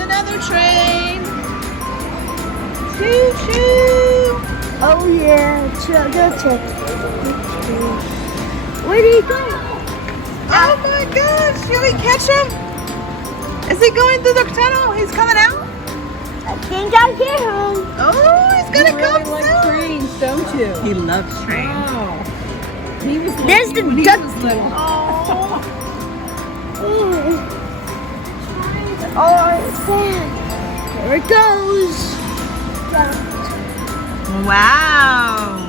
Another train. Choo choo. Oh yeah, choo. Where did he go? Oh my gosh, should we catch him? Is he going through the tunnel? He's coming out? I think I hear him. Oh, he's gonna come You really like soon. trains, don't you? He loves trains. Wow. He was There's the when he duck. was little. Oh. Oh, it's there. Here it goes. Wow.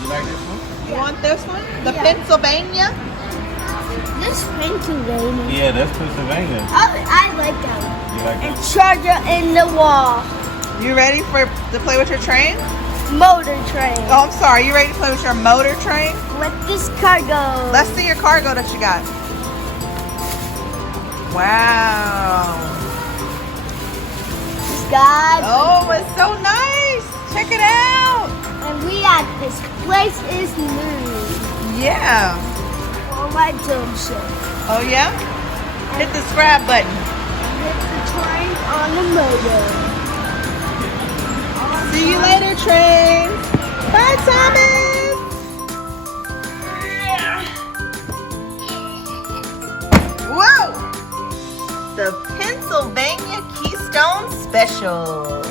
You like this one? You want this one? The Yeah. Pennsylvania? This Pennsylvania. Yeah, that's Pennsylvania. I like that one. You like And this? charger in the wall. You ready to play with your train? Motor train. Oh, I'm sorry. You ready to play with your motor train? Let this car go. Let's see your cargo that you got. Wow. This guy. Oh, it's so nice. Check it out. And we got this place is new. Yeah. Oh my jump. Oh, yeah? Hit the subscribe button. Hit the train on the motor. See you later, train. Bye, Thomas. Whoa! The Pennsylvania Keystone Special.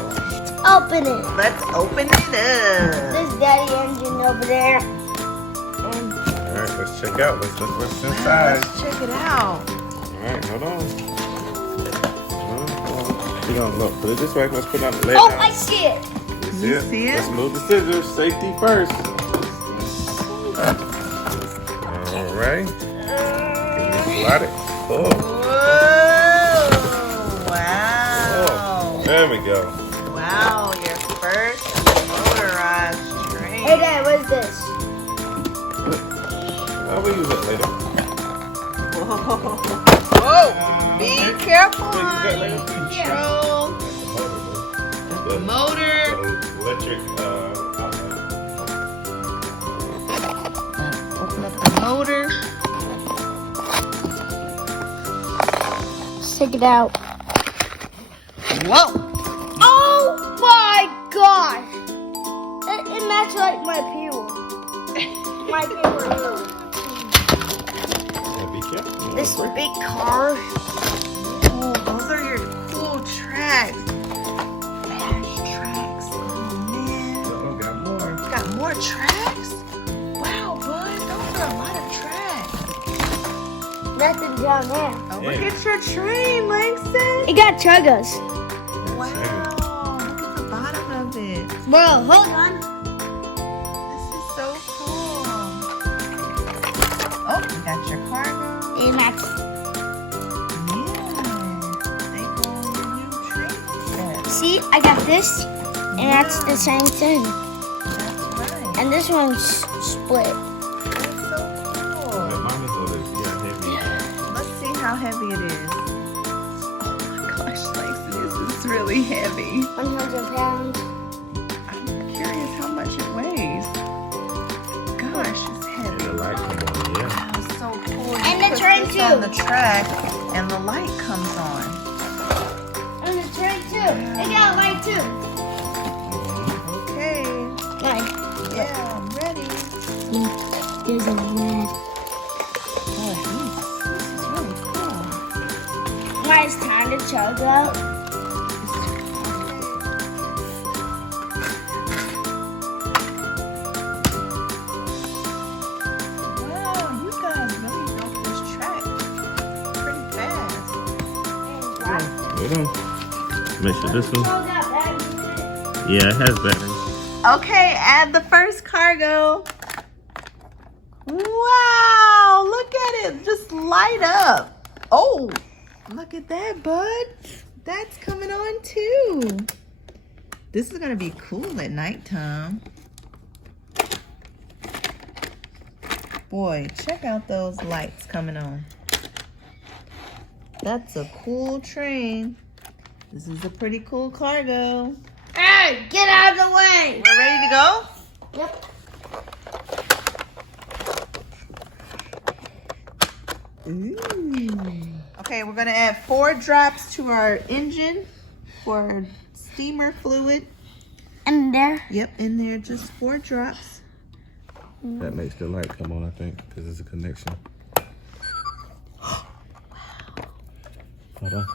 Open it. Let's open it up. This daddy engine over there. And All right, let's check out. Let's look what's inside. Let's check it out. All right, hold on. You don't look. Put it this way. Let's put it on the lid. oh, down. I see it. You see it? Let's move the scissors. Safety first. All right. Can you slide it? Oh. Whoa! Wow! Oh. There we go. Wow! Your first motorized train. Hey Dad, what is this? I will use it later. Whoa! Whoa! Be careful What you got on later? control. The Motor. electric outlet. Open up the motor. Let's take it out. Whoa! Oh my gosh! It matches like my P1. My favorite. Yeah, be careful. This big car. Oh, those are your cool tracks. Flash tracks. Oh man. Oh, got more. Got more tracks? Wow, bud. Those are a lot of tracks. Nothing down there. Oh, look at your train, Langston. It got chuggers. Wow. Look at the bottom of it. Bro, hold on. This is so cool. Oh, you got your cargo. It matches. They go on your new train set. See, I got this, and that's the same thing. That's right. And this one's split. That's so cool. Yeah, mine is a little, heavy. Let's see how heavy it is. Oh my gosh, Langston, this is really heavy. 100 pounds. I'm curious how much it weighs. Gosh, it's And heavy. the light come on, yeah. That was so cool. And You the put train this too. on the track, and the light comes on. And the train too. It got a light too. Okay. Like, Yeah, I'm ready. there's a red. Boy, this is really cool. When it's time to chug out. Wow, you guys really built this track pretty fast. Hold on. Make sure this one. Chug out, Dad. Yeah, it has batteries. Okay, add the first cargo. Wow, look at it. Just light up. Oh, look at that, bud. That's coming on too. This is going to be cool at nighttime. Boy, check out those lights coming on. That's a cool train. This is a pretty cool cargo. Hey, get out of the way. We're ready to go? Yep. Ooh. Okay, we're gonna add 4 drops to our engine for steamer fluid. And there. Yep, in there, just 4 drops. That makes the light come on, I think, because it's a connection. Hold on.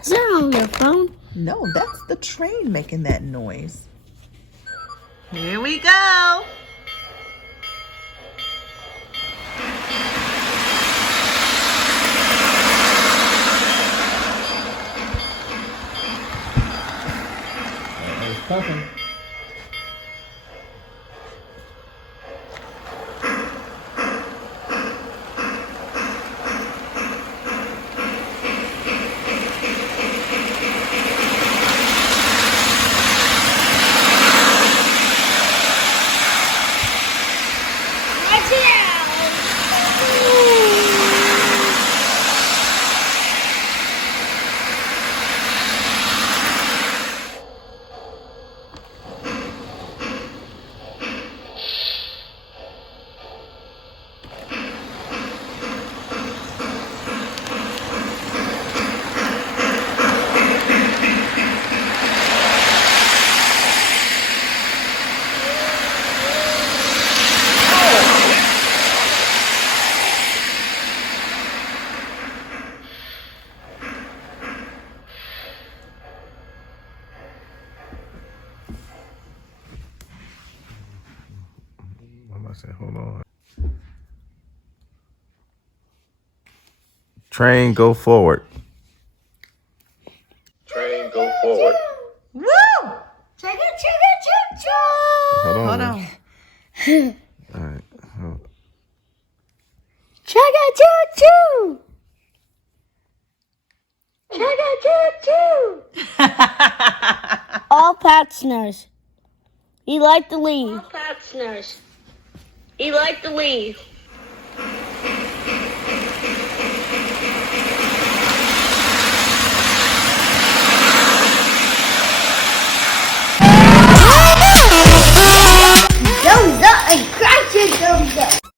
Is that on your phone? No, that's the train making that noise. Here we go. It's pumping. Watch it out. I said, hold on. Train, go forward. Train, go forward. Woo! Chugga, chugga, choo, choo. Hold Hold on. on. All right. Hold. Chugga, choo, choo. Chugga, choo, choo. All partners. He liked to leave. All partners. He liked to leave.